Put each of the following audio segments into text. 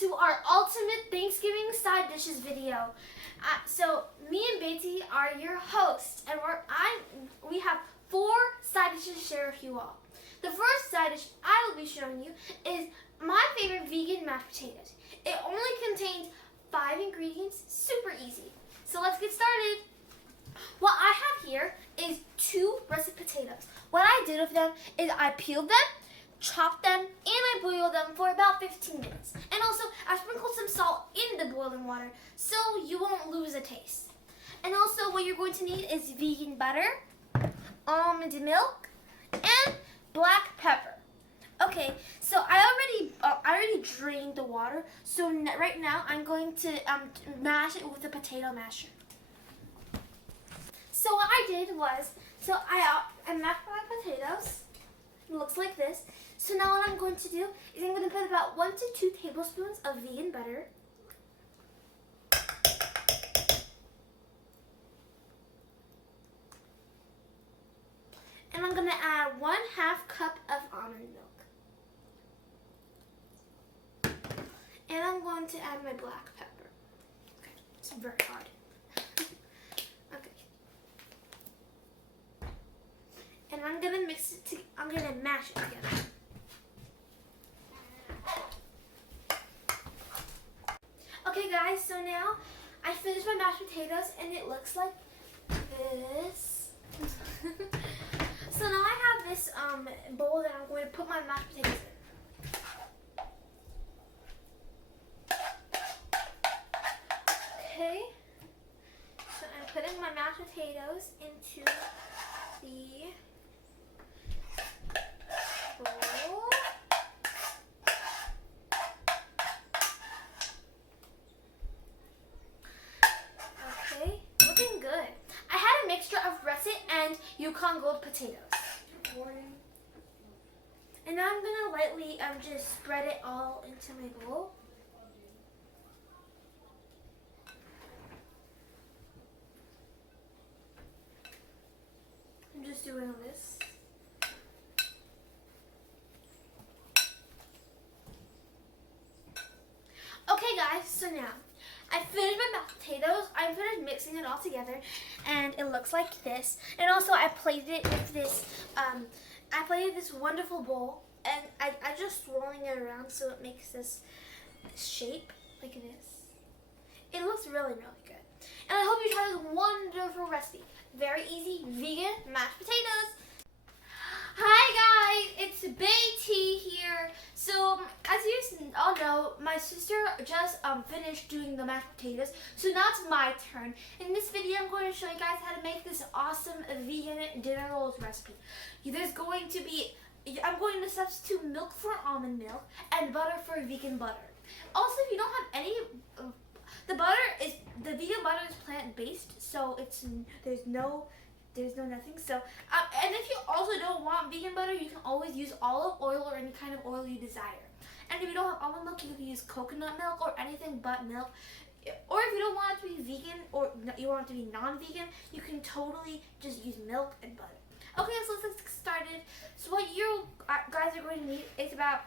to our ultimate Thanksgiving side dishes video. So me and Betty are your hosts, and we have 4 side dishes to share with you all. The first side dish I will be showing you is my favorite vegan mashed potatoes. It only contains 5 ingredients, super easy. So let's get started. What I have here is 2 russet potatoes. What I did with them is I peeled them, chopped them, and I boiled them for about 15 minutes. And also, I sprinkled some salt in the boiling water so you won't lose a taste. And also, what you're going to need is vegan butter, almond milk, and black pepper. Okay, so I already drained the water. So right now, I'm going to mash it with a potato masher. So what I did was, I mashed my potatoes. It looks like this. So now what I'm going to do is I'm going to put about 1 to 2 tablespoons of vegan butter. And I'm going to add 1/2 cup of almond milk. And I'm going to add my black pepper. Okay, it's very hard. And I'm gonna I'm gonna mash it together. Okay guys, so now I finished my mashed potatoes and it looks like this. So now I have this bowl that I'm going to put my mashed potatoes in. Okay, so I'm putting my mashed potatoes into the bowl. Okay, looking good. I had a mixture of russet and Yukon Gold potatoes. And now I'm gonna lightly just spread it all into my bowl. I'm just doing this. Okay guys, so now I finished my mashed potatoes. I finished mixing it all together and it looks like this. And also I plated it with this this wonderful bowl, and I just swirling it around so it makes this shape like this. It looks really, really good. And I hope you try this wonderful recipe. Very easy vegan mashed potatoes. Hi guys, it's Betty here. So as you all know, my sister just finished doing the mashed potatoes. So now it's my turn. In this video, I'm going to show you guys how to make this awesome vegan dinner rolls recipe. I'm going to substitute milk for almond milk and butter for vegan butter. Also, if you don't have any, the vegan butter is plant-based, so there's no nothing. So, and if you also don't want vegan butter, you can always use olive oil or any kind of oil you desire. And if you don't have almond milk, you can use coconut milk or anything but milk. Or if you don't want it to be vegan or you want it to be non-vegan, you can totally just use milk and butter. Okay, so let's get started. So what you guys are going to need is about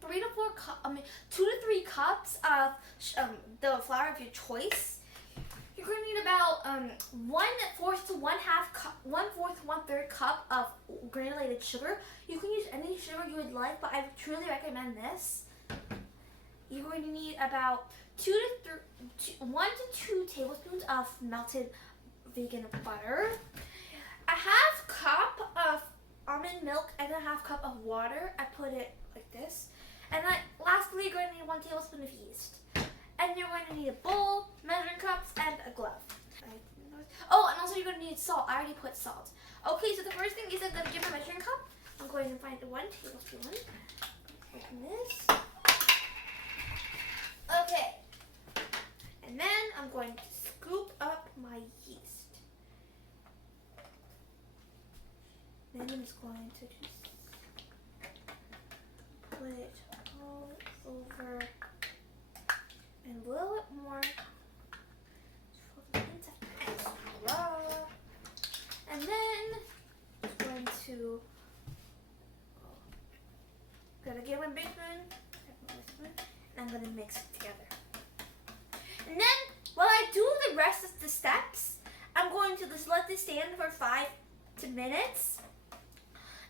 2 to 3 cups of the flour of your choice. You're going to need about 1/4 to 1/3 cup of granulated sugar. You can use any sugar you would like, but I truly recommend this. You're going to need about 1 to 2 tablespoons of melted vegan butter, 1/2 cup of almond milk, and 1/2 cup of water. I put it like this. And then lastly, you're going to need 1 tablespoon of yeast. And you're going to need a bowl, measuring cups, and a glove. Oh, and also you're going to need salt. I already put salt. Okay, so the first thing is I'm going to get my measuring cup. I'm going to find 1 tablespoon. Open this. Okay. And then I'm going to scoop up my yeast. Then I'm just going to just put it all over and boil it more. And then I'm going to gotta get my big spoon, and I'm going to mix it together. And then, while I do the rest of the steps, I'm going to just let this stand for 5 minutes.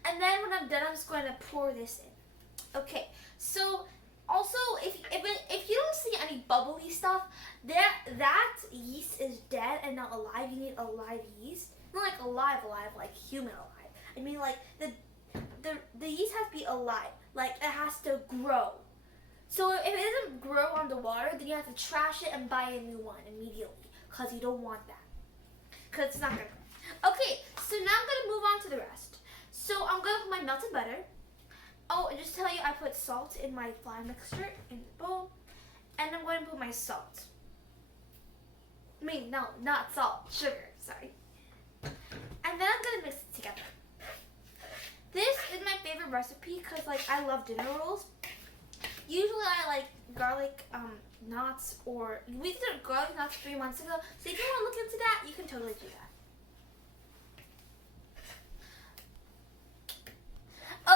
And then when I'm done, I'm just going to pour this in. Okay, so also, if you don't see any bubbly stuff, that yeast is dead and not alive. You need alive yeast. Not like alive, like human alive. I mean like the yeast has to be alive. Like it has to grow. So if it doesn't grow on the water, then you have to trash it and buy a new one immediately. Because you don't want that. Because it's not going to grow. Okay, so now I'm going to move on to the rest. So I'm going to put my melted butter. Oh, and just to tell you, I put salt in my flour mixture in the bowl. And I'm going to put my salt. No, not salt. Sugar, sorry. And then I'm going to mix it together. This is my favorite recipe because like I love dinner rolls. Usually I like garlic knots, or we did garlic knots 3 months ago. So if you want to look into that, you can totally do that.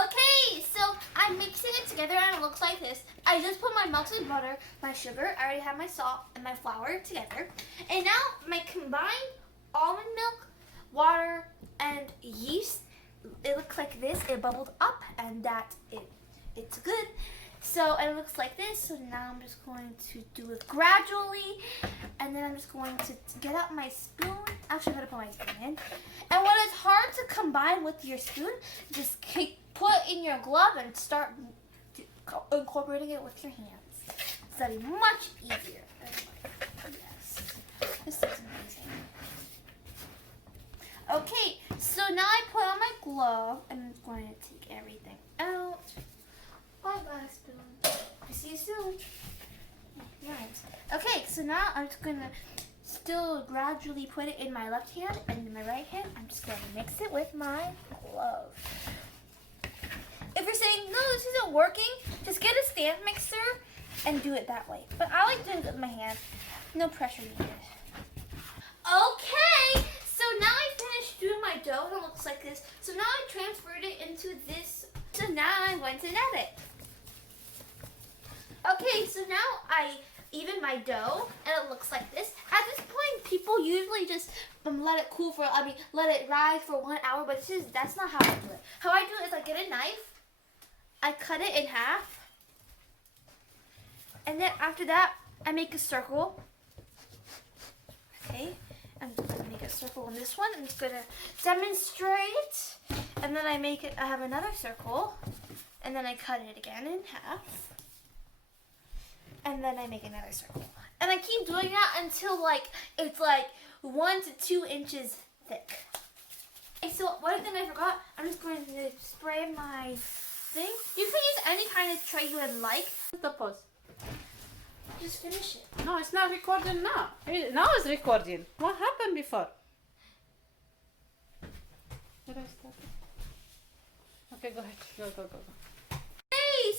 Okay, so I'm mixing it together and it looks like this. I just put my melted butter, my sugar, I already have my salt and my flour together. And now my combined almond milk, water, and yeast, it looks like this. It bubbled up and it's good. So it looks like this. So now I'm just going to do it gradually. And then I'm just going to get out my spoon. Actually, I'm going to put my spoon in. And when it's hard to combine with your spoon, just put it in your glove and start incorporating it with your hands. So that'll be much easier. Yes. This is amazing. Okay, so now I put on my glove and I'm going to take everything out. Bye-bye, spoon. I'll see you soon. Right. Okay, so now I'm just going to still gradually put it in my left hand, and in my right hand, I'm just going to mix it with my glove. If you're saying, no, this isn't working, just get a stand mixer and do it that way. But I like doing it with my hand. No pressure needed. Okay, so now I finished doing my dough and it looks like this. So now I transferred it into this. So now I'm going to net it. Okay, so now I even my dough and it looks like this. At this point, people usually just let it cool for, let it rise for 1 hour, but that's not how I do it. How I do it is I get a knife, I cut it in half, and then after that, I make a circle. Okay, I'm just going to make a circle on this one. I'm just going to demonstrate, and then I have another circle, and then I cut it again in half. And then I make another circle. And I keep doing that until it's 1 to 2 inches thick. Okay, so one thing I forgot, I'm just going to spray my thing. You can use any kind of tray you would like. What's the pause? Just finish it. No, it's not recording now. Now it's recording. What happened before? Did I stop it? Okay, go ahead. Go.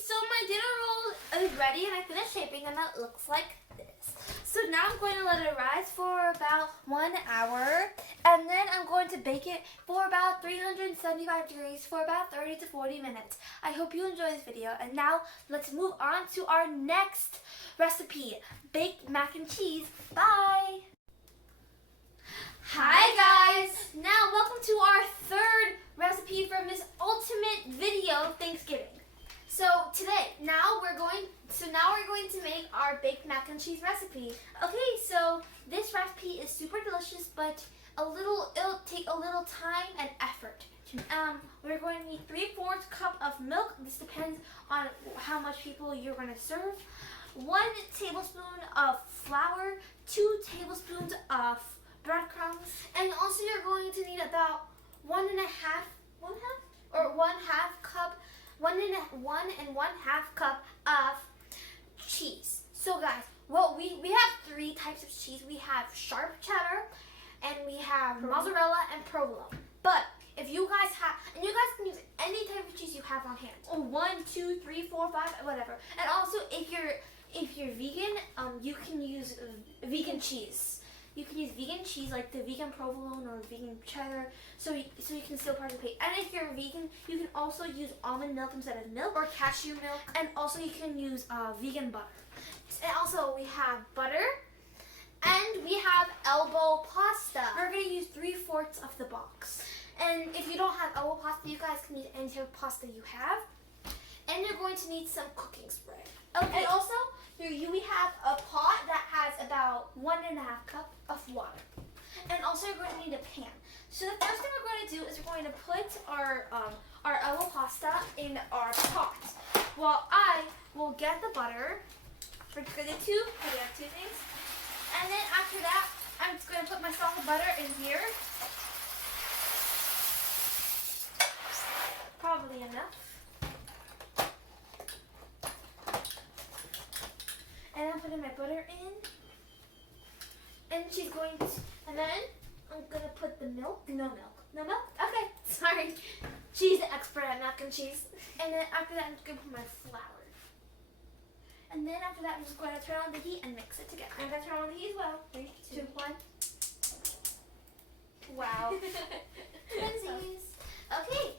So my dinner roll is ready and I finished shaping and it looks like this. So now I'm going to let it rise for about 1 hour and then I'm going to bake it for about 375 degrees for about 30 to 40 minutes. I hope you enjoy this video, and now let's move on to our next recipe, baked mac and cheese. Bye! Hi guys! Now welcome to our third recipe from this ultimate video, Thanksgiving. So now we're going to make our baked mac and cheese recipe. Okay, so this recipe is super delicious, but it'll take a little time and effort. We're going to need 3/4 cup of milk. This depends on how much people you're going to serve. 1 tablespoon of flour, 2 tablespoons of breadcrumbs, and also you're going to need about 1 and 1/2 cup of cheese. So guys, we have 3 types of cheese. We have sharp cheddar, and we have mozzarella and provolone. But if you guys can use any type of cheese you have on hand. 1, 2, 3, 4, 5, whatever. And also if you're vegan, you can use vegan cheese. you can use vegan cheese like the vegan provolone or vegan cheddar, so you can still participate. And if you're vegan, you can also use almond milk instead of milk, or cashew milk, and also you can use vegan butter. And also we have butter, and we have elbow pasta. We're gonna use 3/4 of the box. And if you don't have elbow pasta, you guys can use any type of pasta you have. And you're going to need some cooking spray. Okay. And also, we have a pot that has about 1.5 cup of water. And also, you're going to need a pan. So the first thing we're going to do is we're going to put our elbow pasta in our pot. While I will get the butter. We're going to do two things. And then after that, I'm just going to put my salt and butter in here. Probably enough. And I'm putting my butter in. And then I'm gonna put the milk. No milk? Okay, sorry. She's the expert at mac and cheese. And then after that, I'm just gonna put my flour. And then after that, I'm just going to turn on the heat and mix it together. I'm gonna turn on the heat as well. 3, 2, 1. Wow. Twinsies. Okay.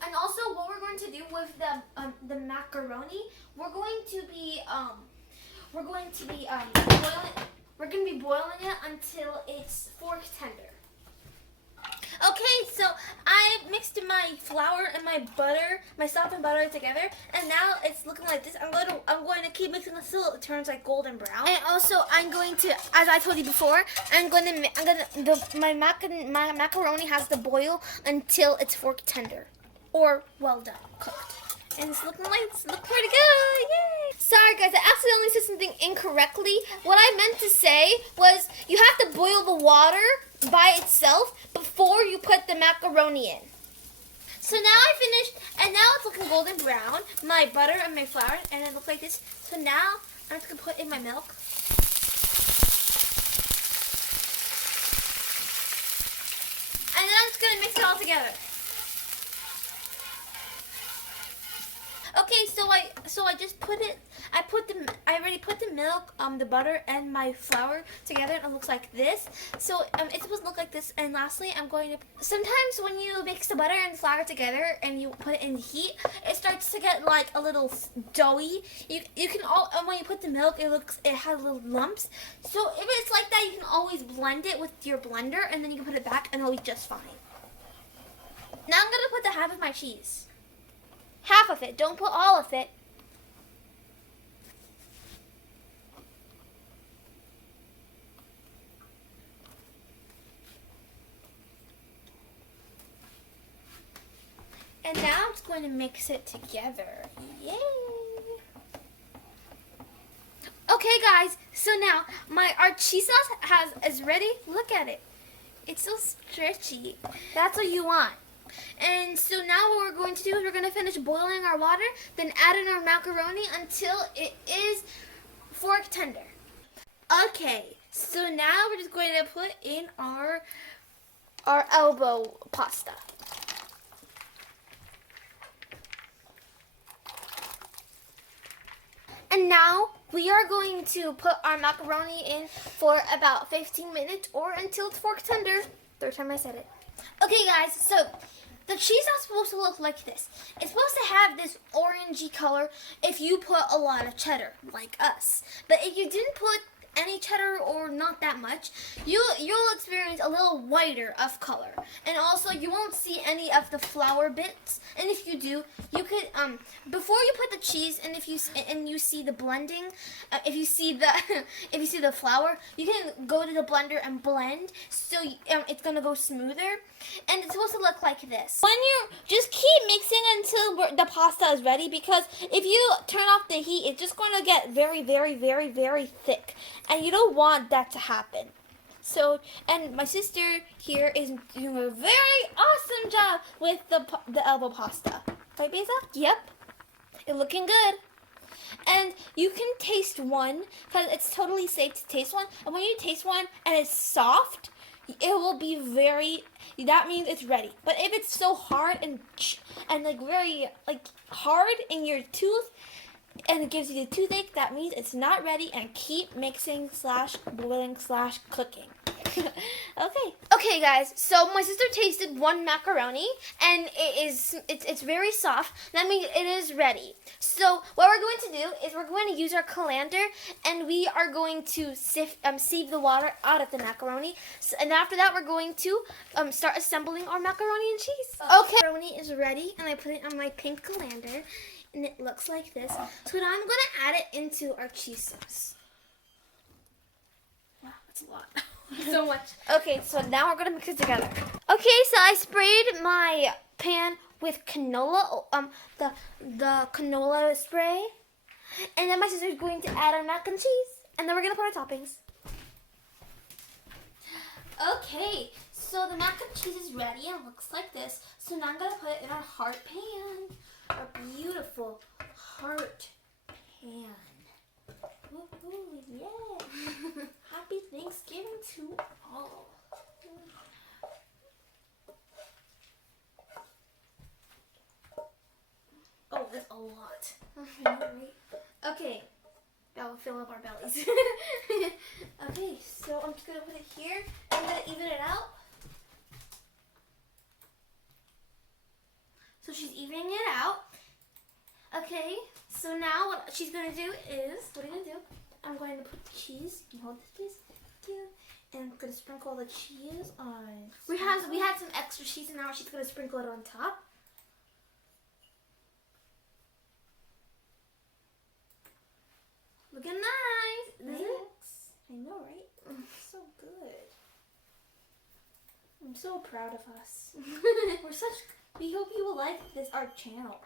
And also, what we're going to do with the macaroni, we're going to be boiling it until it's fork tender. Okay, so I mixed my flour and my butter, my salt and butter together, and now it's looking like this. I'm going to keep mixing until it turns like golden brown. And also, I'm going to, as I told you before, my macaroni has to boil until it's fork tender, or well done, cooked. And it's looking pretty good. Yay! Sorry guys, I accidentally said something incorrectly. What I meant to say was you have to boil the water by itself before you put the macaroni in. So now I finished, and now it's looking golden brown, my butter and my flour, and it looks like this. So now I'm just gonna put in my milk. And then I'm just gonna mix it all together. Okay, so I just put it. I already put the milk, the butter, and my flour together, and it looks like this. So it's supposed to look like this. And lastly, I'm going to. Sometimes when you mix the butter and flour together and you put it in the heat, it starts to get like a little doughy. You can when you put the milk, it has little lumps. So if it's like that, you can always blend it with your blender, and then you can put it back, and it'll be just fine. Now I'm gonna put the half of my cheese. Half of it. Don't put all of it. And now I'm just going to mix it together. Yay! Okay, guys. So now our cheese sauce is ready. Look at it. It's so stretchy. That's what you want. And so now what we're going to do is we're going to finish boiling our water, then add in our macaroni until it is fork tender. Okay, so now we're just going to put in our elbow pasta. And now we are going to put our macaroni in for about 15 minutes or until it's fork tender. Third time I said it. Okay guys, so the cheese is supposed to look like this. It's supposed to have this orangey color if you put a lot of cheddar, like us. But if you didn't put any cheddar or not that much, you'll experience a little whiter of color. And also you won't see any of the flour bits. And if you do, you could before you put the cheese and you see the blending, if you see the flour, you can go to the blender and blend so it's gonna go smoother. And it's supposed to look like this. When you just keep mixing until the pasta is ready, because if you turn off the heat, it's just going to get very, very, very, very thick. And you don't want that to happen. So, and my sister here is doing a very awesome job with the elbow pasta. Right, Beza? Yep. It's looking good. And you can taste one, because it's totally safe to taste one. And when you taste one and it's soft, it will be that means it's ready. But if it's so hard and like very like hard in your tooth, and it gives you the toothache, that means it's not ready, and keep mixing / boiling / cooking. Okay guys, so my sister tasted one macaroni and it's very soft. That means it is ready. So what we're going to do is we're going to use our colander and we are going to sieve the water out of the macaroni. And after that we're going to start assembling our macaroni and cheese. Okay, macaroni is ready and I put it on my pink colander and it looks like this. So now I'm going to add it into our cheese sauce. Wow, that's a lot. So much. Okay, so now we're gonna mix it together. Okay, so I sprayed my pan with canola, the canola spray, and then my sister's going to add our mac and cheese, and then we're gonna put our toppings. Okay, so the mac and cheese is ready and it looks like this. So now I'm gonna put it in our heart pan, our beautiful heart pan. Woohoo, yeah! Happy Thanksgiving to all. Oh, that's a lot. Okay, that will fill up our bellies. Okay, so I'm just gonna put it here. I'm gonna even it out. So she's evening it out. Okay, so now what she's gonna do is, what are you gonna do? I'm going to put the cheese. Can you hold this, please? Thank you. And I'm gonna sprinkle the cheese on. We had some extra cheese, and now she's gonna sprinkle it on top. Looking nice. Thanks. I know, right? So good. I'm so proud of us. We hope you will like this art channel.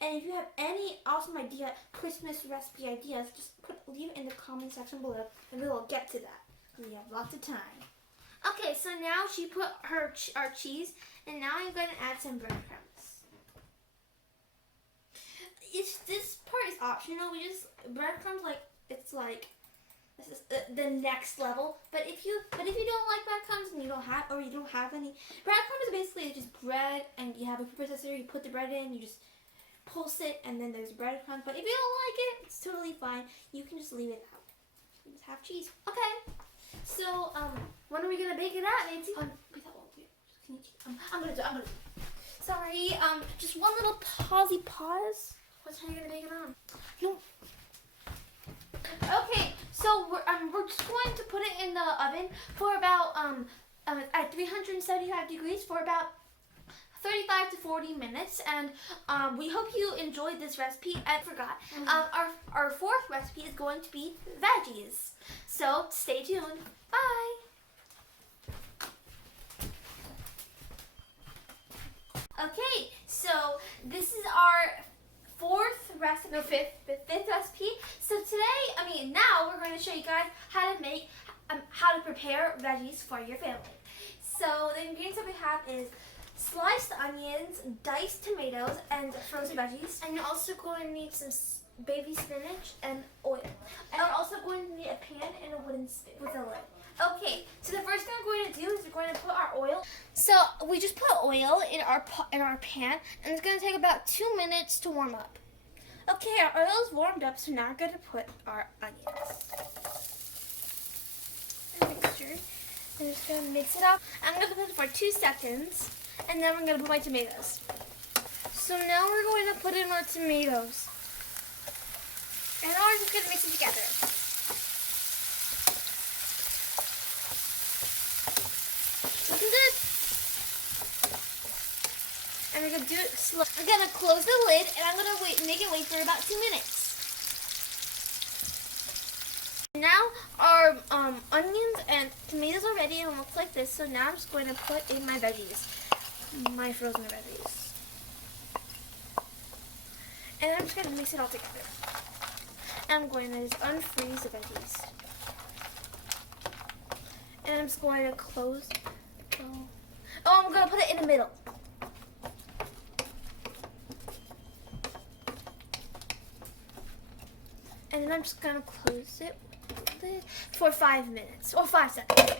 And if you have any awesome idea, Christmas recipe ideas, just leave it in the comment section below, and we will get to that. We have lots of time. Okay, so now she put our cheese, and now I'm going to add some breadcrumbs. This part is optional. Breadcrumbs this is the next level. But if you don't like breadcrumbs and you don't have any, breadcrumbs is basically just bread, and you have a food processor. You put the bread in, you just pulse it, and then there's breadcrumbs. But if you don't like it, it's totally fine. You can just leave it out. You just have cheese. Okay. So when are we gonna bake it at, Nancy? I'm gonna do. Sorry. Just one little pause. What time are you gonna bake it on? No. Okay. So we're just going to put it in the oven for about at 375 degrees for about 35 to 40 minutes, and we hope you enjoyed this recipe. And forgot, our fourth recipe is going to be veggies. So stay tuned. Bye. Okay, so this is our fifth recipe. So now we're going to show you guys how to prepare veggies for your family. So the ingredients that we have is sliced onions, diced tomatoes, and frozen veggies. And you're also going to need some baby spinach and oil. And we're also going to need a pan and a wooden spoon with a lid. Okay, so the first thing we're going to do is we're going to put our oil. So we just put oil in our pan, and it's going to take about 2 minutes to warm up. Okay, our oil is warmed up, so now we're going to put our onions. Mixture. I'm just going to mix it up. I'm going to put it for 2 seconds. And then we're going to put my tomatoes. So now we're going to put in our tomatoes. And now we're just going to mix it together. Looking good. And we're going to do it slow. I'm going to close the lid and I'm going to make it wait for about 2 minutes. Now our onions and tomatoes are ready and it looks like this. So now I'm just going to put in my veggies. My frozen veggies. And I'm just going to mix it all together. And I'm going to just unfreeze the veggies. And I'm just going to close. Oh, I'm going to put it in the middle. And then I'm just going to close it for 5 minutes or 5 seconds.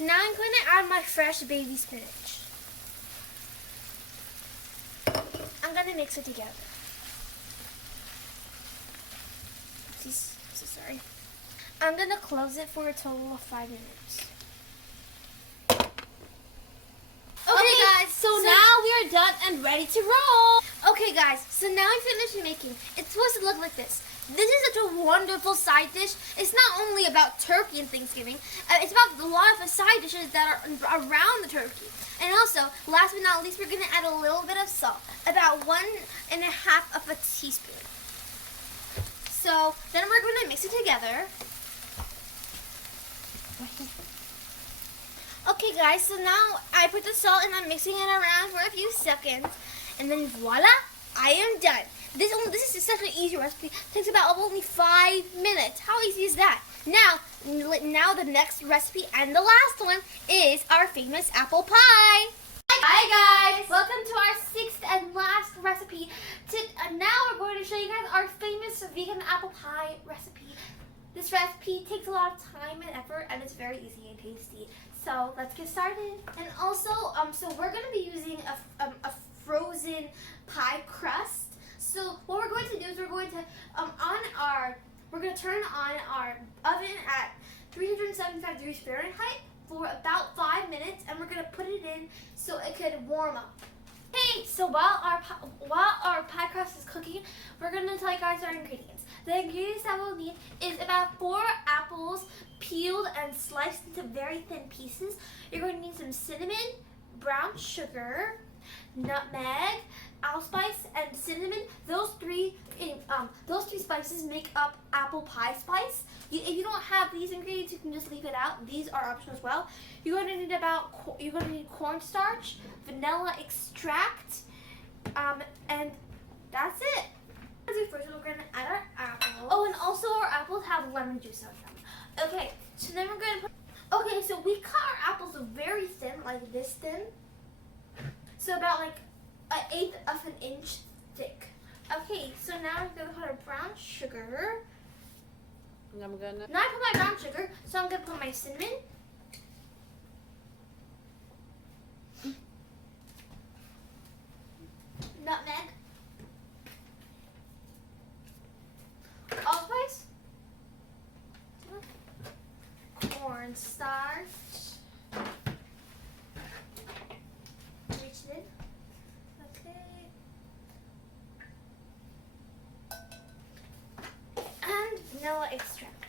Now I'm going to add my fresh baby spinach. I'm gonna mix it together. Oopsies, so sorry. I'm gonna close it for a total of 5 minutes. Okay guys, so now we are done and ready to roll. Okay guys, so now we finished making. It's supposed to look like this. This is such a wonderful side dish. It's not only about turkey and Thanksgiving. It's about a lot of side dishes that are around the turkey. And also, last but not least, we're going to add a little bit of salt. About 1.5 of a teaspoon. So, then we're going to mix it together. Okay guys, so now I put the salt and I'm mixing it around for a few seconds. And then voila, I am done. This is such an easy recipe. It takes about only 5 minutes. How easy is that? Now the next recipe and the last one is our famous apple pie. Hi guys! Welcome to our 6th and last recipe. Now we're going to show you guys our famous vegan apple pie recipe. This recipe takes a lot of time and effort and it's very easy and tasty. So let's get started. And also, so we're going to be using a frozen pie crust. So what we're going to do is we're going to turn on our oven at 375 degrees Fahrenheit for about 5 minutes, and we're going to put it in so it could warm up. Hey, so while our pie crust is cooking, we're going to tell you guys our ingredients. The ingredients that we'll need is about 4 apples peeled and sliced into very thin pieces. You're going to need some cinnamon, brown sugar, nutmeg, allspice, and cinnamon. Those three spices make up apple pie spice. If you don't have these ingredients, you can just leave it out. These are optional as well. You're going to need cornstarch, vanilla extract, and that's it. First, we're going to add our apples. Oh, and also our apples have lemon juice on them. Okay, so then we're going to put. Okay, so we cut our apples very thin, like this thin. So about like 1/8 of an inch thick. Okay, so now we're gonna put our brown sugar. Now I put my brown sugar, so I'm gonna put my cinnamon. Nutmeg. Allspice. Cornstarch. Vanilla extract.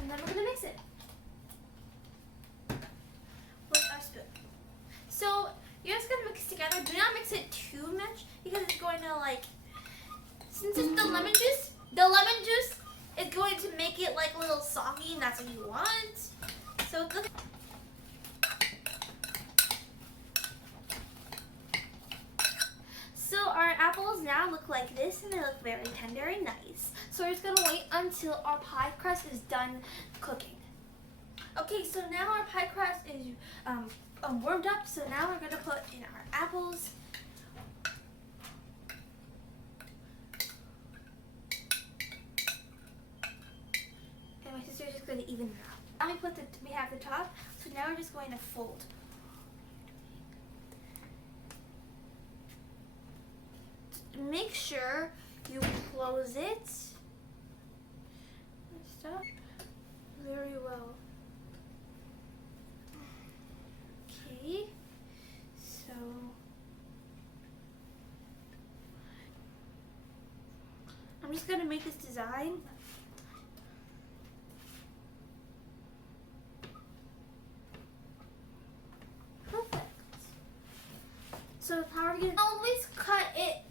And then we're going to mix it with our spoon. So you're just going to mix it together. Do not mix it too much because it's going to since it's the lemon juice is going to make it a little soggy, and that's what you want. So our apples now look like this, and they look very tender and nice. So we're just going to wait until our pie crust is done cooking. Okay, so now our pie crust is warmed up, so now we're going to put in our apples. And my sister's just going to even it out. Now we have the top, so now we're just going to fold. Make sure you close it up very well. Okay, so I'm just going to make this design. Perfect. So how are we going to always cut it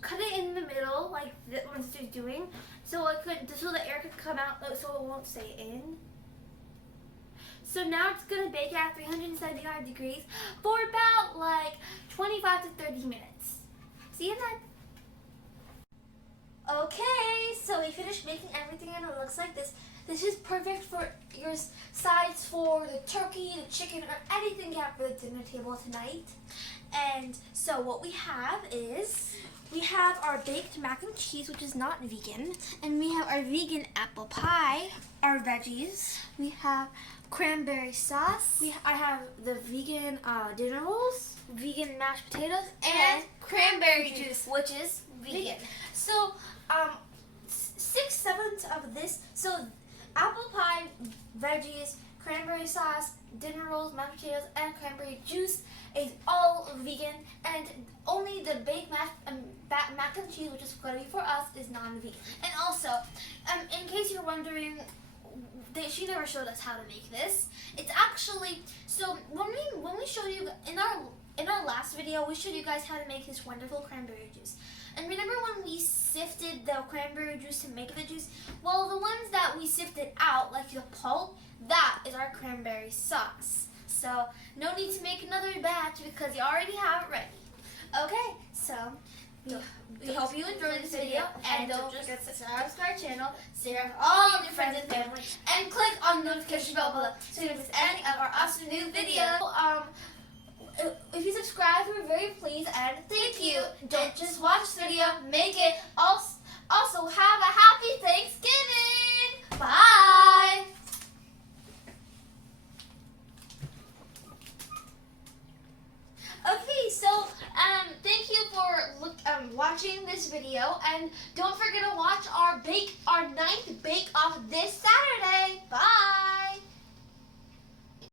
cut it in the middle like what sister's doing, so the air could come out, so it won't stay in. So now it's gonna bake at 375 degrees for about 25 to 30 minutes. See you then. Okay, so we finished making everything and it looks like this. This is perfect for your sides for the turkey, the chicken, or anything you have for the dinner table tonight. And so what we have is, we have our baked mac and cheese, which is not vegan. And we have our vegan apple pie, our veggies. We have cranberry sauce. I have the vegan dinner rolls, vegan mashed potatoes, and cranberry juice, which is vegan. So 6/7 of this. So apple pie, veggies, cranberry sauce, dinner rolls, mashed potatoes, and cranberry juice is all vegan, and only the baked mac and cheese, which is going to be for us, is non-vegan. And also, in case you're wondering, she never showed us how to make this. It's actually, so when we showed you in our last video, we showed you guys how to make this wonderful cranberry juice. And remember when we sifted the cranberry juice to make the juice? Well, the ones that we sifted out, like the pulp, that is our cranberry sauce. So no need to make another batch because you already have it ready. Okay, so we hope you enjoyed this video, and don't forget to subscribe to our channel, share with all of your friends and family, and click on the notification bell below so you don't miss any of our awesome new videos. If you subscribe, we're very pleased, and thank you. Don't just watch the video, make it. Also, have a happy Thanksgiving. Bye. Okay, so thank you for watching this video, and don't forget to watch our 9th bake off this Saturday.